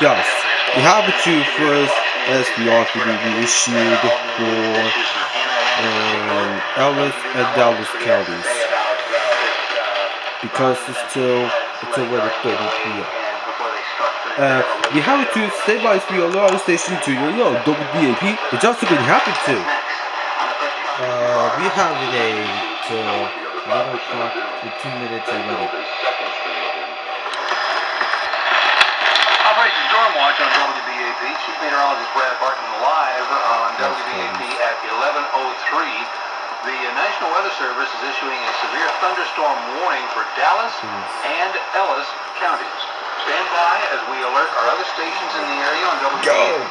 Yes, we have two first SPR to be issued for Ellis and Dallas counties because it's already 30 p.m. We have to stabilize the alarm station to WBAP. It just going to happen to. We have it till 11 o'clock with 2 minutes already. Operation Stormwatch on WBAP. Chief Meteorologist Brad Barton live on WBAP at 11:03. The National Weather Service is issuing a severe thunderstorm warning for Dallas and Ellis counties. Stand by as we alert our other stations in the area on WBAP. Go!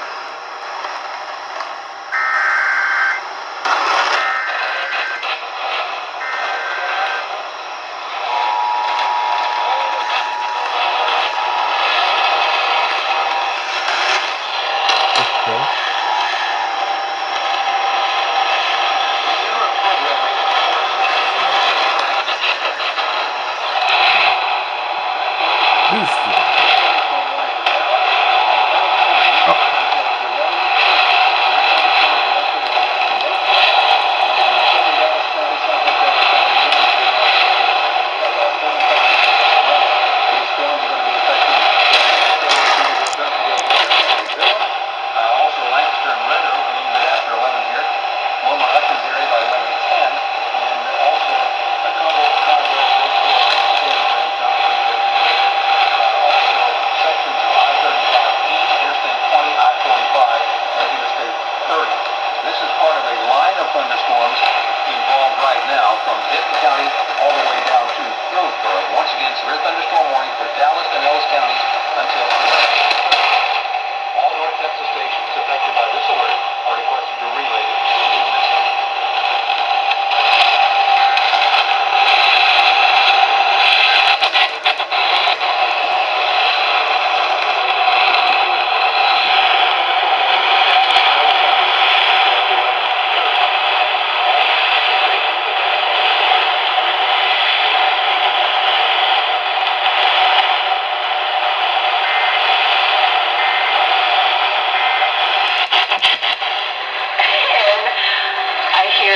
Thunderstorms involved right now from Denton County all the way down to Hillsborough. Once again, severe thunderstorm warning for Dallas and Ellis counties until 11. All North Texas stations affected by this alert are requested to relay the preceding message.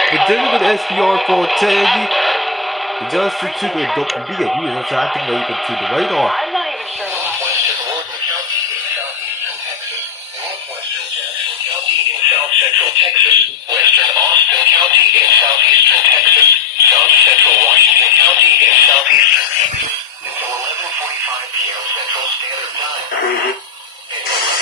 The delivered SPR for Tandy adjusted to the WBAP that's activated to the radar. I'm not even sure about Western Morgan County in southeastern Texas, northwestern Jackson County in south central Texas, western Austin County in southeastern Texas, south central Washington County in southeastern Texas until 11:45 p.m. Central Standard Time. At 11:22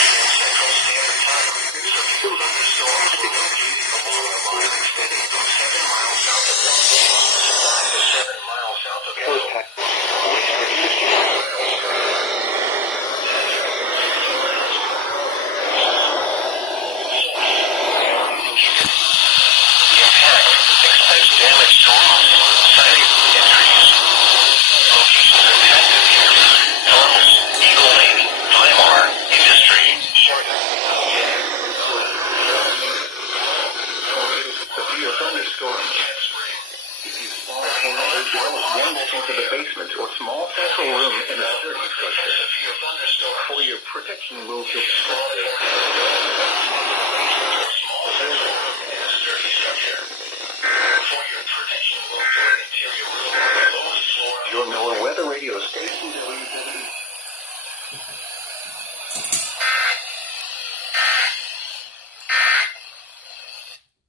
p.m. Central Standard Time, severe thunderstorms were located along a line extending from 7 miles south of Los to 7 miles south of Hillsborough. Expect damage to roofs, siding, and trees. Locations impacted include Columbus, Eagle Lake, Lamar, Industry, severe thunderstorm. If you fall as well as one into the basement or small central room in a sturdy structure, for your protection move to your NOAA weather radio station.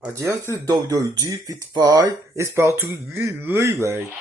Adjusted WG55 is about to relay.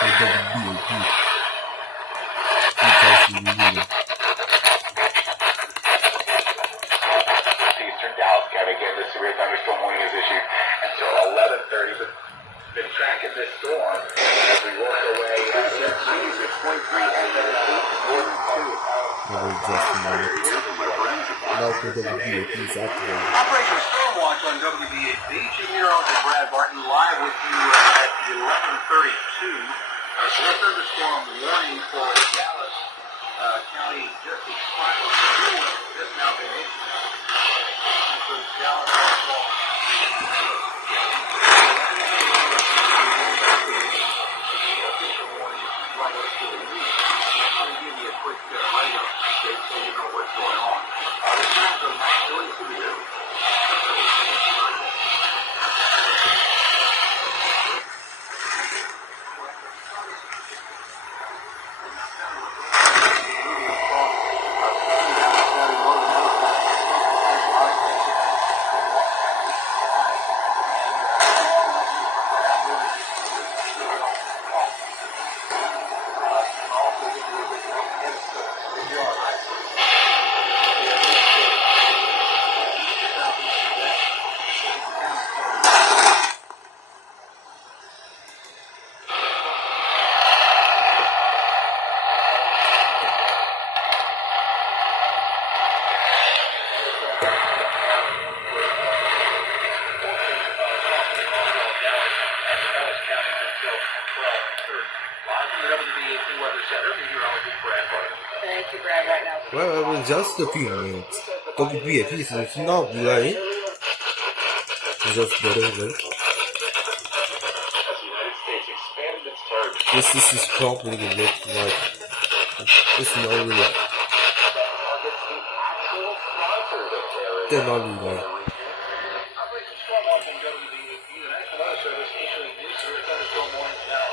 for WBAP. It's actually leading. Eastern Dallas County. Again, this severe thunderstorm warning is issued until 11:30. But been tracking this storm as we work our way. 6.3 and then 8.2. Never just a moment. Now for WBAP is activated. Operation Stormwatch on WBAP. Chief Meteorologist Brad Barton live with you at 11:32. Severe thunderstorm warning for Dallas County just expired. Just now been issued. So Dallas. Thank you, Brad, right now. Well, in just a few minutes, WBAP is not right. Just better, right? This is probably looks like it's not really. They're not really. Operation Stormwatch on WBAP. The National Weather Service issuing new severe thunderstorm warnings now.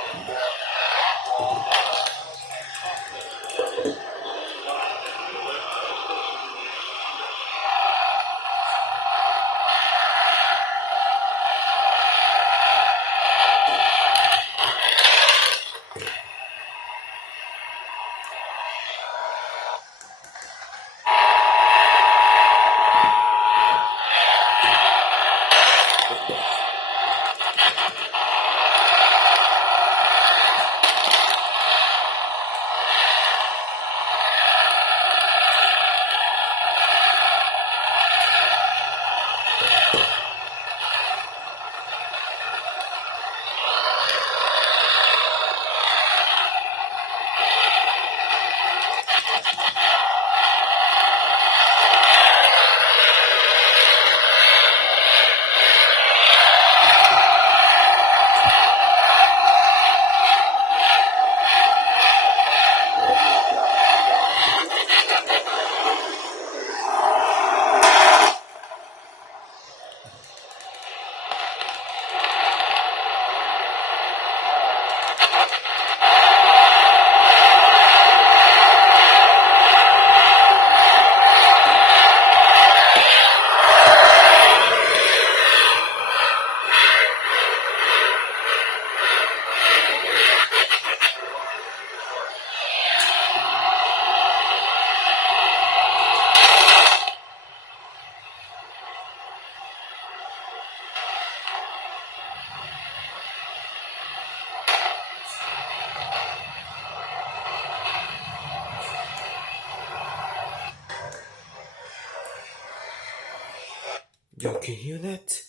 Y'all can hear that?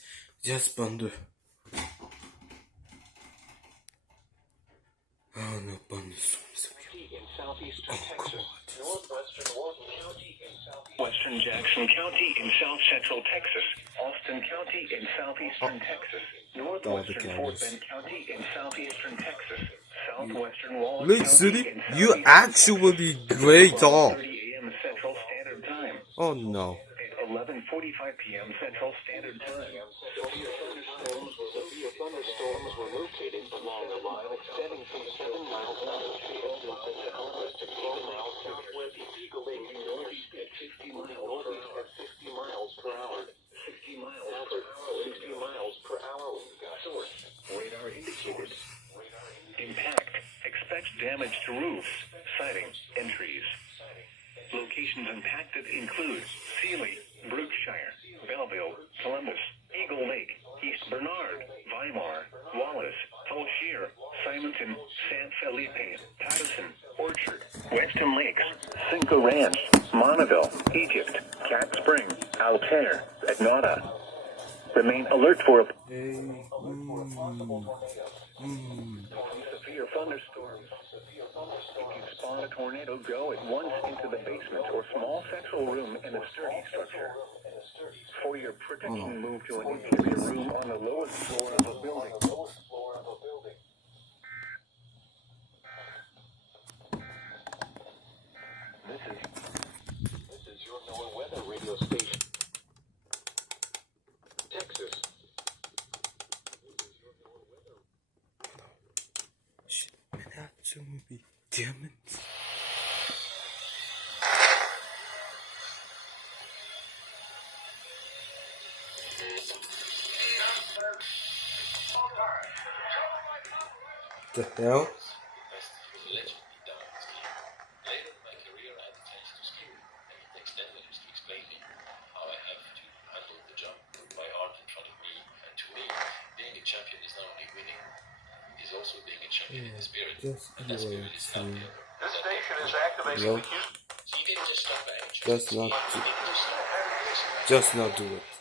Just bundle. Oh no, bundle. Oh God. Western Jackson County in south central Texas, Austin County in southeastern Texas, northwestern Fort Bend County in southeastern Texas, southwestern Wallace Lake County City, in you southeastern actually great off. 30 a.m. Central Standard Time. Oh no. At 11:45 p.m. Central Standard Time. Severe thunderstorms were located along the line extending from 7 miles northeast to southwest of 12 miles southwest of Eagle Lake, northeast at 50 miles per hour. 60 miles per hour. Source radar indicated. Impact. damage to roofs, siding, and trees. Locations impacted include Sealy, Brookshire, Belleville, Columbus, Eagle Lake, East Bernard, Weimar, Wallace, Tulshire, Simonton, San Felipe, Patterson, Orchard, Weston Lakes, Cinco Ranch, Monteville, Egypt, Cat Spring, Altair, Agnata. Remain alert for severe thunderstorms. If you spot a tornado, go at once into the basement or small central room in a sturdy structure. For your protection, move to an interior room on the lowest floor of a building. This is your NOAA weather radio station. Texas. Should be diamonds. The hell? Champion is not only winning, he's also being a champion in the spirit. Just And that spirit is out there. This station is activating the no. So you didn't just stop at Just not do it.